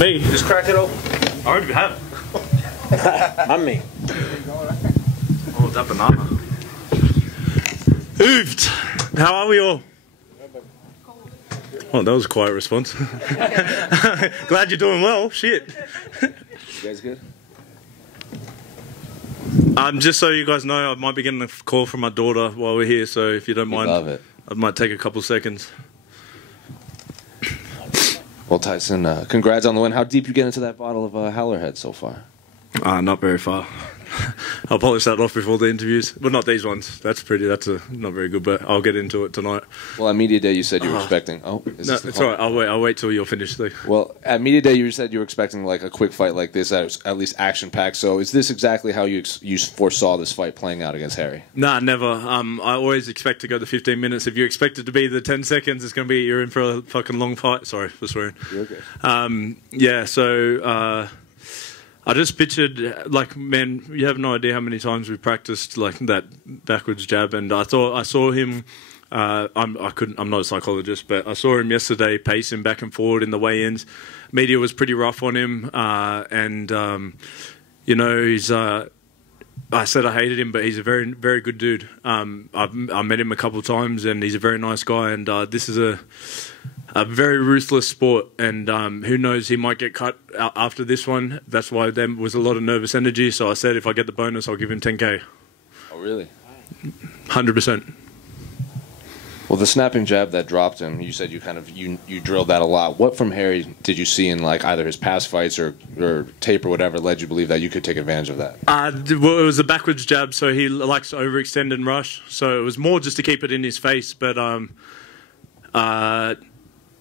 Me. Just crack it open. I already have. I'm me. Oh, that banana. Oofed. How are we all? Oh, that was a quiet response. Glad you're doing well. Shit. You guys good? Just so you guys know, I might be getting a call from my daughter while we're here, so if you don't mind, love it. I might take a couple seconds. Well, Tyson, congrats on the win. How deep you get into that bottle of Howlerhead so far? Not very far. I'll polish that off before the interviews. Well, not these ones. That's not very good, but I'll get into it tonight. Well, at Media Day you said you were expecting... Oh, is no, this the it's call? all right. I'll wait till you're finished, though. Well, at Media Day you said you were expecting like a quick fight like this, at least action-packed. So is this exactly how you foresaw this fight playing out against Harry? Nah, never. I always expect to go the 15 minutes. If you expect it to be the 10 seconds, it's going to be you're in for a fucking long fight. Sorry for swearing. You're okay. Yeah, so... I just pictured, like, man, you have no idea how many times we practiced, like, that backwards jab, and I saw him, I'm not a psychologist, but I saw him yesterday pacing back and forward in the weigh-ins. Media was pretty rough on him, and, you know, I said I hated him, but he's a very, very good dude. I met him a couple of times, and he's a very nice guy, and this is a very ruthless sport, and who knows, he might get cut after this one. That's why there was a lot of nervous energy, so I said if I get the bonus, I'll give him 10K. Oh, really? 100%. Well, the snapping jab that dropped him, you said you drilled that a lot. What from Harry did you see in like either his past fights or tape or whatever led you to believe that you could take advantage of that? Well, it was a backwards jab, so he likes to overextend and rush. So it was more just to keep it in his face, but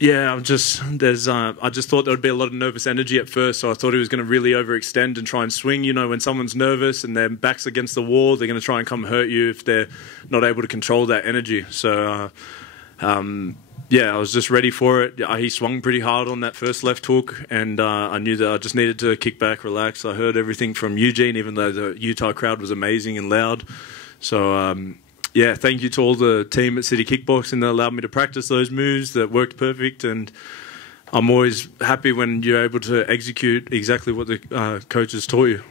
yeah, I just thought there would be a lot of nervous energy at first, so I thought he was going to really overextend and try and swing. You know, when someone's nervous and their back's against the wall, they're going to try and come hurt you if they're not able to control that energy. So, yeah, I was just ready for it. He swung pretty hard on that first left hook, and I knew that I just needed to kick back, relax. I heard everything from Eugene, even though the Utah crowd was amazing and loud. So, yeah, thank you to all the team at City Kickboxing that allowed me to practice those moves that worked perfect, and I'm always happy when you're able to execute exactly what the coaches taught you.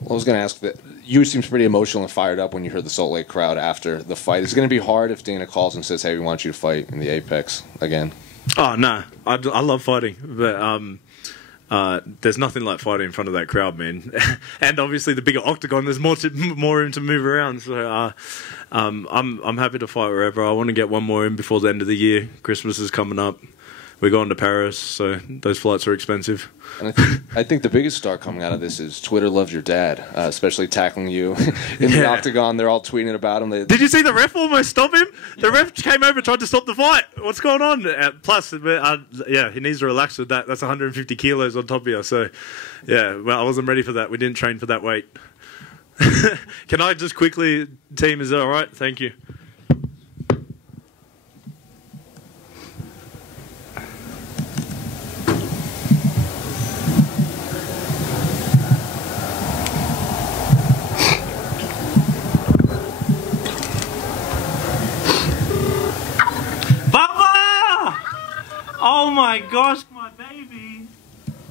Well, I was going to ask that you seemed pretty emotional and fired up when you heard the Salt Lake crowd after the fight. Is it going to be hard if Dana calls and says, hey, we want you to fight in the Apex again? Oh, no. I love fighting, but there's nothing like fighting in front of that crowd, man. And obviously the bigger octagon, there's more room to move around. So I'm happy to fight wherever. I want to get one more in before the end of the year. Christmas is coming up. We're going to Paris, so those flights are expensive. And I think the biggest star coming out of this is Twitter loves your dad, especially tackling you in the octagon. They're all tweeting about him. Did you see the ref almost stop him? The ref came over and tried to stop the fight. What's going on? Plus, yeah, he needs to relax with that. That's 150 kilos on top of you. So, yeah, well, I wasn't ready for that. We didn't train for that weight. Can I just quickly, team, is that all right? Thank you. Oh my gosh, my baby!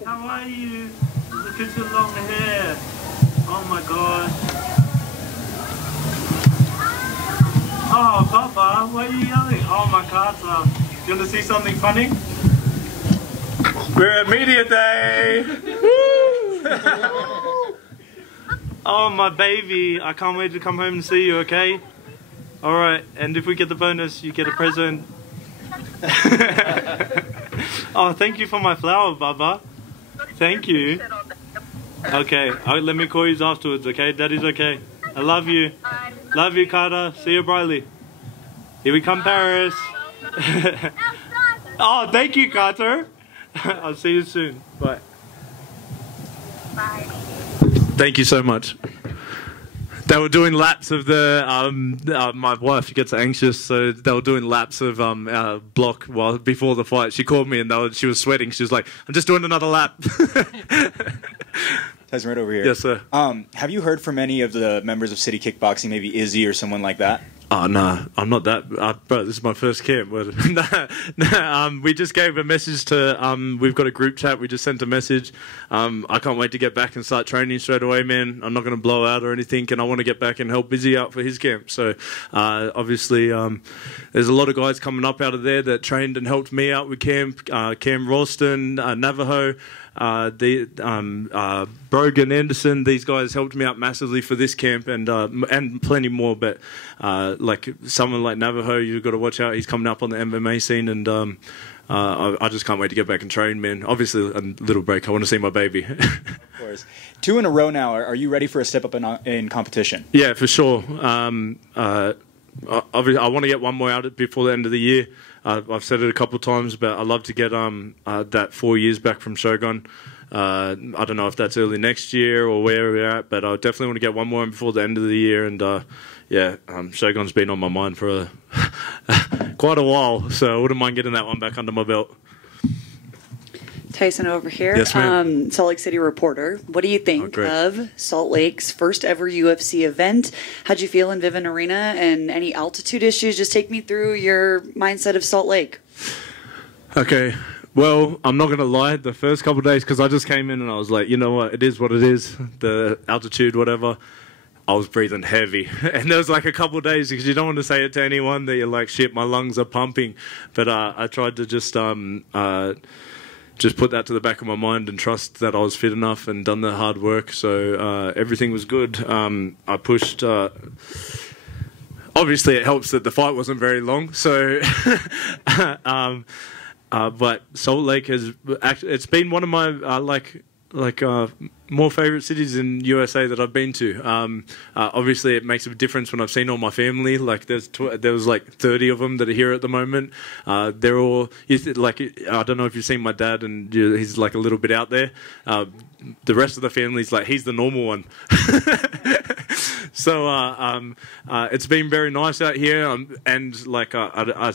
How are you? Look at your long hair. Oh my gosh. Oh, Papa, why are you yelling? Oh, my Carter. You want to see something funny? We're at Media Day! Oh, my baby. I can't wait to come home and see you, okay? Alright, and if we get the bonus, you get a present. Oh, thank you for my flower, Baba. Thank you. Okay, let me call you afterwards, okay? Daddy's okay. I love you. Love you, Carter. See you, Briley. Here we come, Paris. Oh, thank you, Carter. I'll see you soon. Bye. Bye. Thank you so much. They were doing laps of the, my wife gets anxious, so they were doing laps of block before the fight. She called me and she was sweating. She was like, I'm just doing another lap. Tyson, right over here. Yes, sir. Have you heard from any of the members of City Kickboxing, maybe Izzy or someone like that? Oh, no, I'm not that. Bro, this is my first camp. But, we just gave a message to, we've got a group chat. We just sent a message. I can't wait to get back and start training straight away, man. I'm not going to blow out or anything, and I want to get back and help Busy out for his camp. So, obviously, there's a lot of guys coming up out of there that trained and helped me out with camp. Cam Ralston, Navajo, Brogan Anderson. These guys helped me out massively for this camp, and plenty more. But like someone like Navajo, you've got to watch out. He's coming up on the MMA scene, and I just can't wait to get back and train, man. Obviously, a little break. I want to see my baby. Of course. 2 in a row now. Are you ready for a step up in competition? Yeah, for sure. Obviously, I want to get one more out before the end of the year. I've said it a couple of times, but I'd love to get that 4 years back from Shogun. I don't know if that's early next year or where we're at, but I definitely want to get one more in before the end of the year. And Shogun's been on my mind for quite a while, so I wouldn't mind getting that one back under my belt. Tyson over here, yes, ma'am. Salt Lake City reporter. What do you think of Salt Lake's first ever UFC event? How'd you feel in Vivint Arena, and any altitude issues? Just take me through your mindset of Salt Lake. Okay. Well, I'm not going to lie, the first couple of days, because I just came in and I was like, you know what, it is what it is, the altitude, whatever. I was breathing heavy. And there was like a couple of days, because you don't want to say it to anyone, that you're like, shit, my lungs are pumping. But I tried to just put that to the back of my mind and trust that I was fit enough and done the hard work. So everything was good. I pushed. Obviously, it helps that the fight wasn't very long. So, but Salt Lake it's been one of my more favorite cities in USA that I've been to. Obviously, it makes a difference when I've seen all my family. Like there was like 30 of them that are here at the moment. They're all like, I don't know if you've seen my dad, and he's like a little bit out there. The rest of the family's like, he's the normal one. So it's been very nice out here, and like I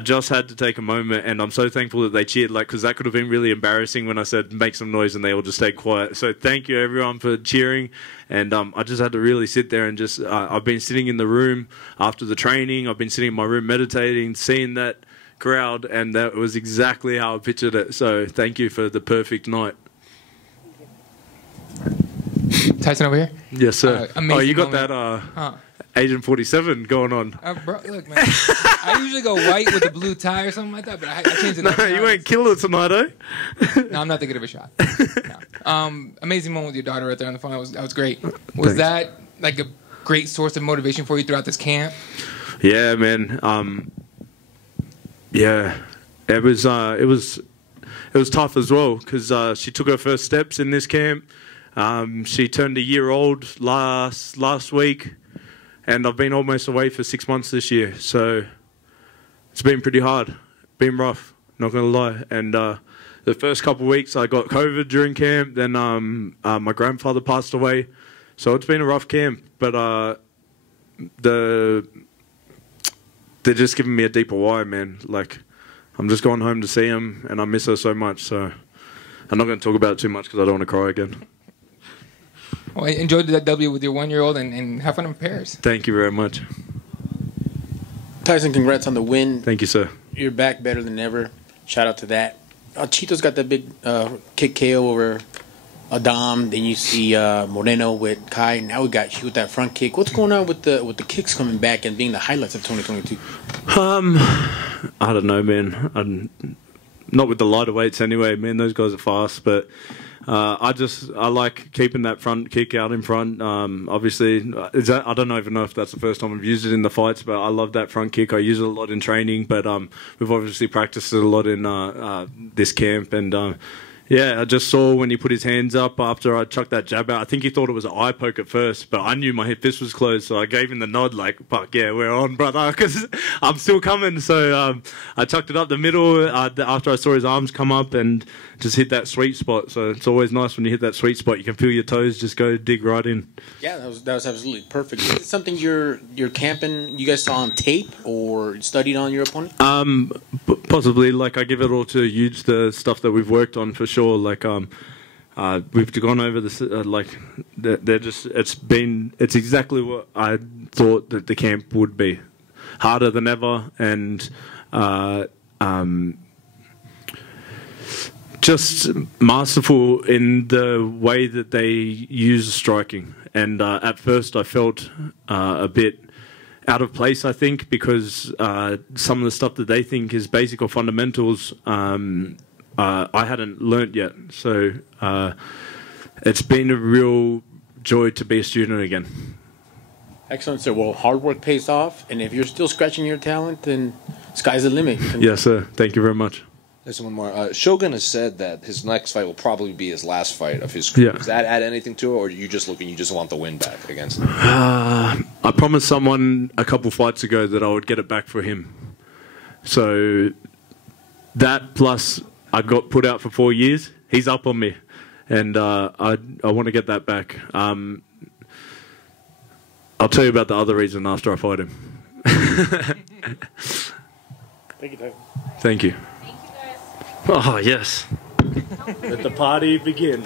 just had to take a moment, and I'm so thankful that they cheered, because that could have been really embarrassing when I said make some noise and they all just stayed quiet. So thank you everyone for cheering, and I just had to really sit there and just I've been sitting in the room after the training. I've been sitting in my room meditating, seeing that crowd, and that was exactly how I pictured it. So thank you for the perfect night. Tyson over here? Yes, sir. Oh, you got moment. that Agent 47 going on. Bro, look, man. I usually go white with a blue tie or something like that, but I changed it up. No, you ain't killer tonight, eh? No, I'm not thinking of a shot. No. Amazing moment with your daughter right there on the phone. That was great. Was that like a great source of motivation for you throughout this camp? Yeah, man. Yeah, it was tough as well, because she took her first steps in this camp. She turned a year old last week. And I've been almost away for 6 months this year, so it's been pretty hard, been rough, not gonna lie. And the first couple of weeks I got COVID during camp, then my grandfather passed away, so it's been a rough camp. But they're just giving me a deeper why, man. Like, I'm just going home to see him, and I miss her so much. So I'm not going to talk about it too much because I don't want to cry again. Well, enjoy that W with your 1-year-old and have fun in Paris. Thank you very much. Tyson, congrats on the win. Thank you, sir. You're back better than ever. Shout out to that. Chito's got that big kick KO over Adam. Then you see Moreno with Kai. Now we got you with that front kick. What's going on with the kicks coming back and being the highlights of 2022? I don't know, man. Not with the lighter weights anyway, man. Those guys are fast, but I like keeping that front kick out in front. Obviously, I don't even know if that's the first time I've used it in the fights, but I love that front kick. I use it a lot in training, but we've obviously practiced it a lot in this camp. And yeah, I just saw when he put his hands up after I chucked that jab out. I think he thought it was an eye poke at first, but I knew my fist was closed, so I gave him the nod like, fuck yeah, we're on, brother, because I'm still coming. So I chucked it up the middle after I saw his arms come up and just hit that sweet spot. So it's always nice when you hit that sweet spot. You can feel your toes just go dig right in. Yeah, that was absolutely perfect. Is it something you're camping, you guys saw on tape or studied on your opponent? Possibly. Like, I give it all to Huge, the stuff that we've worked on for sure. Like, we've gone over this. They're just. It's exactly what I thought that the camp would be. Harder than ever, and just masterful in the way that they use striking. And at first, I felt a bit out of place, I think, because some of the stuff that they think is basic or fundamentals, I hadn't learnt yet. So it's been a real joy to be a student again. Excellent, sir. Well, hard work pays off, and if you're still scratching your talent, then sky's the limit. Yes, sir. Thank you very much. There's one more. Shogun has said that his next fight will probably be his last fight of his career. Yeah. Does that add anything to it, or are you just looking, you just want the win back against him? I promised someone a couple fights ago that I would get it back for him. So that plus I got put out for 4 years. He's up on me, and I want to get that back. I'll tell you about the other reason after I fight him. Thank you, Tyson. Thank you. Thank you, guys. Oh, yes. Let the party begin.